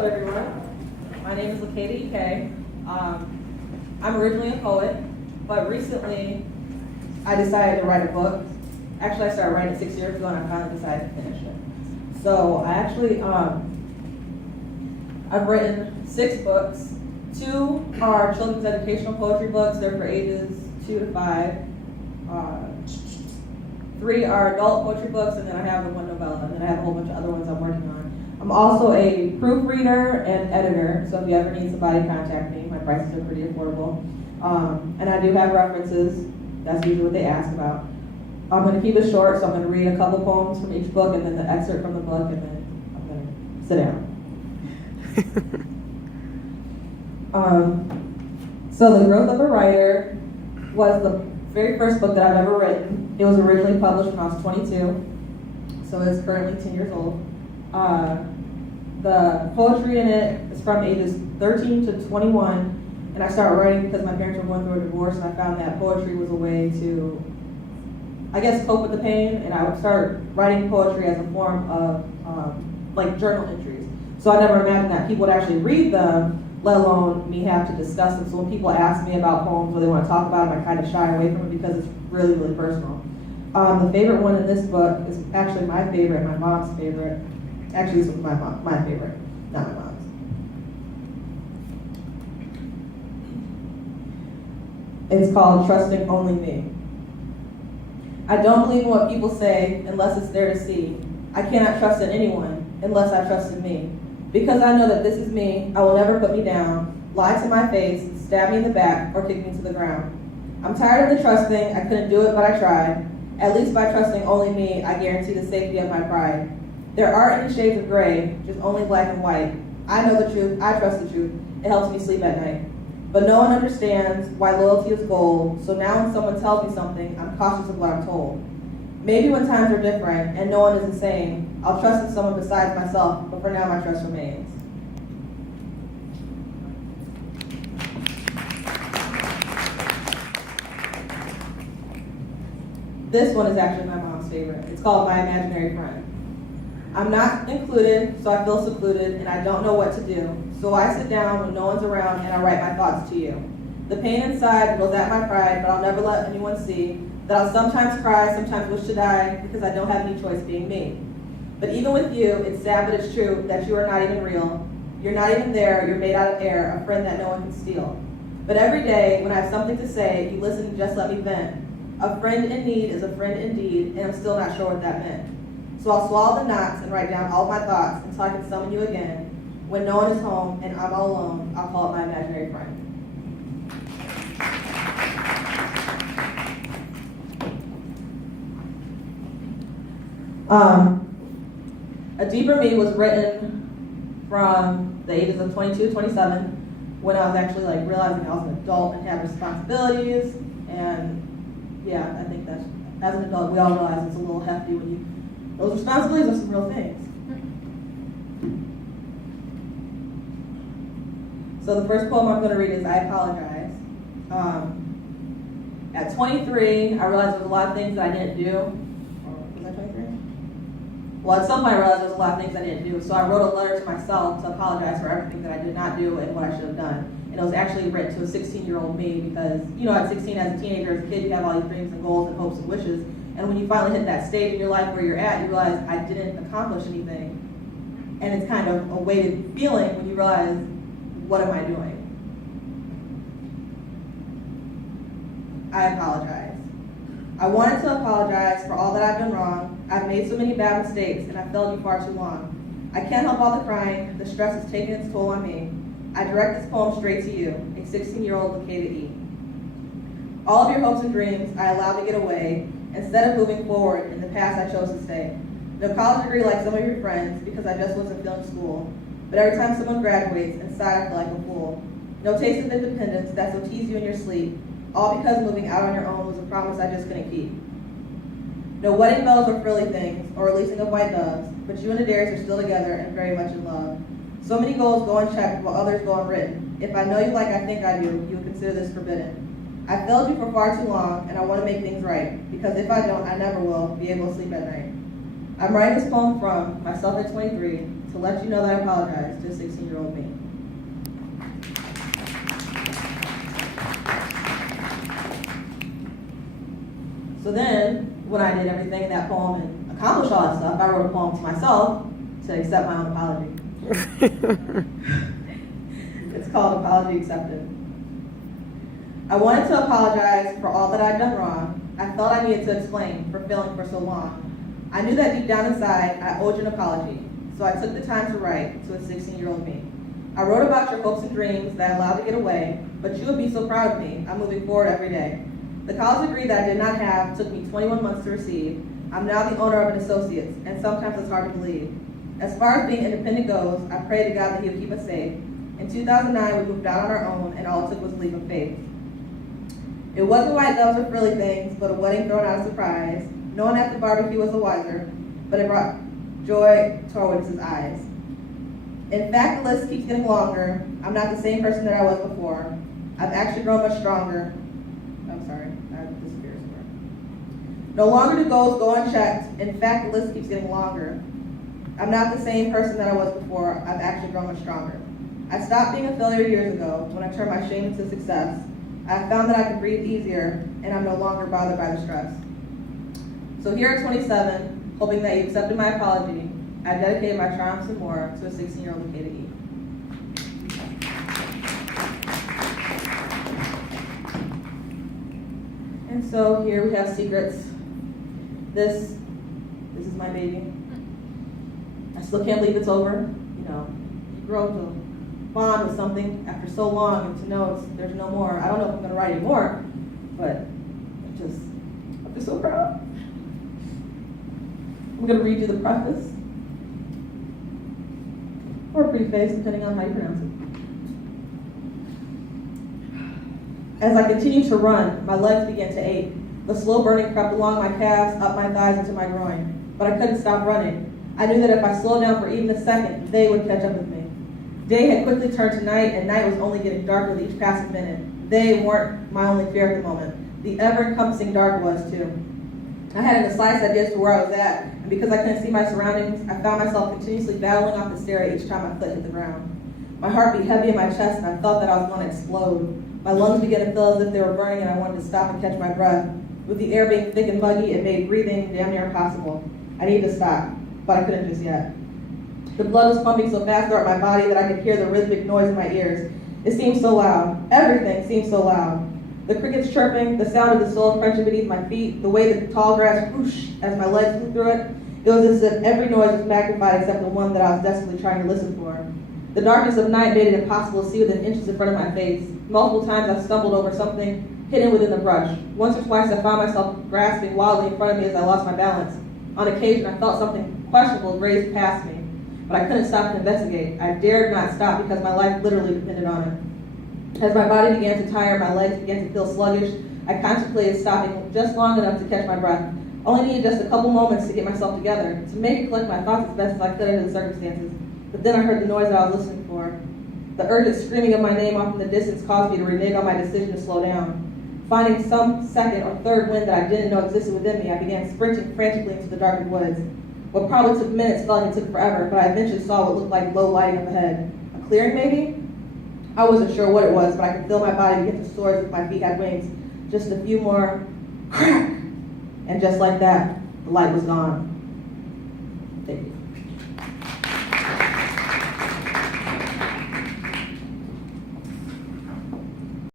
Hello everyone, my name is Lakeda E.K. I'm originally a poet, but recently I decided to write a book. Actually, I started writing 6 years ago and I finally decided to finish it. So I actually, I've written 6 books. 2 are children's educational poetry books, they're for ages 2 to 5. 3 are adult poetry books, and then I have the one novella, and then I have a whole bunch of other ones I'm working on. I'm also a proofreader and editor, so if you ever need somebody, contact me. My prices are pretty affordable. And I do have references. That's usually what they ask about. I'm going to keep it short, so I'm going to read a couple poems from each book, and then the excerpt from the book, and then I'm going to sit down. So The Growth of a Writer was the very first book that I've ever written. It was originally published when I was 22, so it's currently 10 years old. The poetry in it is from ages 13 to 21, and I started writing because my parents were going through a divorce, and I found that poetry was a way to, I guess, cope with the pain, and I would start writing poetry as a form of like journal entries. So I never imagined that people would actually read them, let alone me have to discuss them. So when people ask me about poems or they want to talk about them, I kind of shy away from it because it's really, really personal. The favorite one in this book is actually my favorite, my mom's favorite. Actually, this was my favorite, not my mom's. It's called Trusting Only Me. I don't believe in what people say unless it's there to see. I cannot trust in anyone unless I trust in me. Because I know that this is me, I will never put me down, lie to my face, stab me in the back, or kick me to the ground. I'm tired of the trusting, I couldn't do it, but I tried. At least by trusting only me, I guarantee the safety of my pride. There aren't any shades of gray, just only black and white. I know the truth, I trust the truth, it helps me sleep at night. But no one understands why loyalty is gold, so now when someone tells me something, I'm cautious of what I'm told. Maybe when times are different and no one is the same, I'll trust in someone besides myself, but for now my trust remains. This one is actually my mom's favorite. It's called My Imaginary Friend. I'm not included, so I feel secluded, and I don't know what to do. So I sit down when no one's around and I write my thoughts to you. The pain inside blows at my pride, but I'll never let anyone see that I'll sometimes cry, sometimes wish to die, because I don't have any choice being me. But even with you, it's sad but it's true that you are not even real. You're not even there, you're made out of air, a friend that no one can steal. But every day, when I have something to say, you listen and just let me vent. A friend in need is a friend indeed, and I'm still not sure what that meant. So I'll swallow the knots and write down all my thoughts until I can summon you again. When no one is home and I'm all alone, I'll call it my imaginary friend. A Deeper Me was written from the ages of 22 to 27 when I was actually like realizing I was an adult and had responsibilities. And yeah, I think that as an adult, we all realize it's a little hefty when those responsibilities are some real things. So the first poem I'm going to read is I Apologize. At 23, I realized there was a lot of things that I didn't do. Was I 23? Well, at some point I realized there was a lot of things I didn't do. So I wrote a letter to myself to apologize for everything that I did not do and what I should have done. And it was actually written to a 16-year-old me because, you know, at 16 as a teenager, as a kid, you have all these dreams and goals and hopes and wishes. And when you finally hit that stage in your life where you're at, you realize I didn't accomplish anything. And it's kind of a weighted feeling when you realize, what am I doing? I apologize. I wanted to apologize for all that I've done wrong. I've made so many bad mistakes and I've failed you far too long. I can't help all the crying, the stress has taken its toll on me. I direct this poem straight to you, a 16-year-old Lakeda E. All of your hopes and dreams I allowed to get away. Instead of moving forward, in the past I chose to stay. No college degree like some of your friends because I just wasn't feeling school. But every time someone graduates, inside I feel like a fool. No taste of independence, that's what tease you in your sleep. All because moving out on your own was a promise I just couldn't keep. No wedding bells or frilly things, or releasing of white doves, but you and the Dares are still together and very much in love. So many goals go unchecked while others go unwritten. If I know you like I think I do, you would consider this forbidden. I failed you for far too long, and I want to make things right, because if I don't, I never will be able to sleep at night. I'm writing this poem from myself at 23 to let you know that I apologize to 16-year-old me. So then, when I did everything in that poem and accomplished all that stuff, I wrote a poem to myself to accept my own apology. It's called Apology Accepted. I wanted to apologize for all that I'd done wrong. I felt I needed to explain for failing for so long. I knew that deep down inside, I owed you an apology, so I took the time to write to a 16-year-old me. I wrote about your hopes and dreams that I allowed to get away, but you would be so proud of me. I'm moving forward every day. The college degree that I did not have took me 21 months to receive. I'm now the owner of an associate's, and sometimes it's hard to believe. As far as being independent goes, I pray to God that He would keep us safe. In 2009, we moved out on our own, and all it took was a leap of faith. It wasn't white doves or frilly things, but a wedding thrown out of surprise. No one at the barbecue was the wiser, but it brought joy to our witnesses' eyes. In fact, the list keeps getting longer. I'm not the same person that I was before. I've actually grown much stronger. I'm sorry, I disappeared somewhere. No longer do goals go unchecked. In fact, the list keeps getting longer. I'm not the same person that I was before. I've actually grown much stronger. I stopped being a failure years ago when I turned my shame into success. I found that I could breathe easier, and I'm no longer bothered by the stress. So here at 27, hoping that you accepted my apology, I dedicated my triumphs and more to a 16-year-old Lakeda E. And so here we have secrets. This is my baby. I still can't believe it's over. You know, you grow to bond with something after so long and to know there's no more. I don't know if I'm going to write anymore, but I'm just so proud. I'm going to read you the preface, or preface, depending on how you pronounce it. As I continued to run, my legs began to ache. The slow burning crept along my calves, up my thighs, into my groin. But I couldn't stop running. I knew that if I slowed down for even a second, they would catch up with me. Day had quickly turned to night, and night was only getting darker with each passing minute. They weren't my only fear at the moment. The ever-encompassing dark was, too. I had an slice idea as to where I was at, and because I couldn't see my surroundings, I found myself continuously battling off the stair each time my foot hit the ground. My heart beat heavy in my chest, and I felt that I was going to explode. My lungs began to feel as if they were burning, and I wanted to stop and catch my breath. With the air being thick and muggy, it made breathing damn near impossible. I needed to stop, but I couldn't just yet. The blood was pumping so fast throughout my body that I could hear the rhythmic noise in my ears. It seemed so loud. Everything seemed so loud. The crickets chirping, the sound of the soil crunching beneath my feet, the way the tall grass whooshed as my legs flew through it. It was as if every noise was magnified except the one that I was desperately trying to listen for. The darkness of night made it impossible to see within inches in front of my face. Multiple times I stumbled over something hidden within the brush. Once or twice I found myself grasping wildly in front of me as I lost my balance. On occasion I felt something questionable raised past me, but I couldn't stop to investigate. I dared not stop because my life literally depended on it. As my body began to tire, my legs began to feel sluggish, I contemplated stopping just long enough to catch my breath. Only needed just a couple moments to get myself together, to make and collect my thoughts as best as I could under the circumstances. But then I heard the noise that I was listening for. The urgent screaming of my name off in the distance caused me to renege on my decision to slow down. Finding some second or third wind that I didn't know existed within me, I began sprinting frantically into the darkened woods. What probably took minutes felt like it took forever, but I eventually saw what looked like low lighting up ahead. A clearing, maybe? I wasn't sure what it was, but I could feel my body begin to soar as if my feet had wings. Just a few more crack, and just like that, the light was gone. Thank you.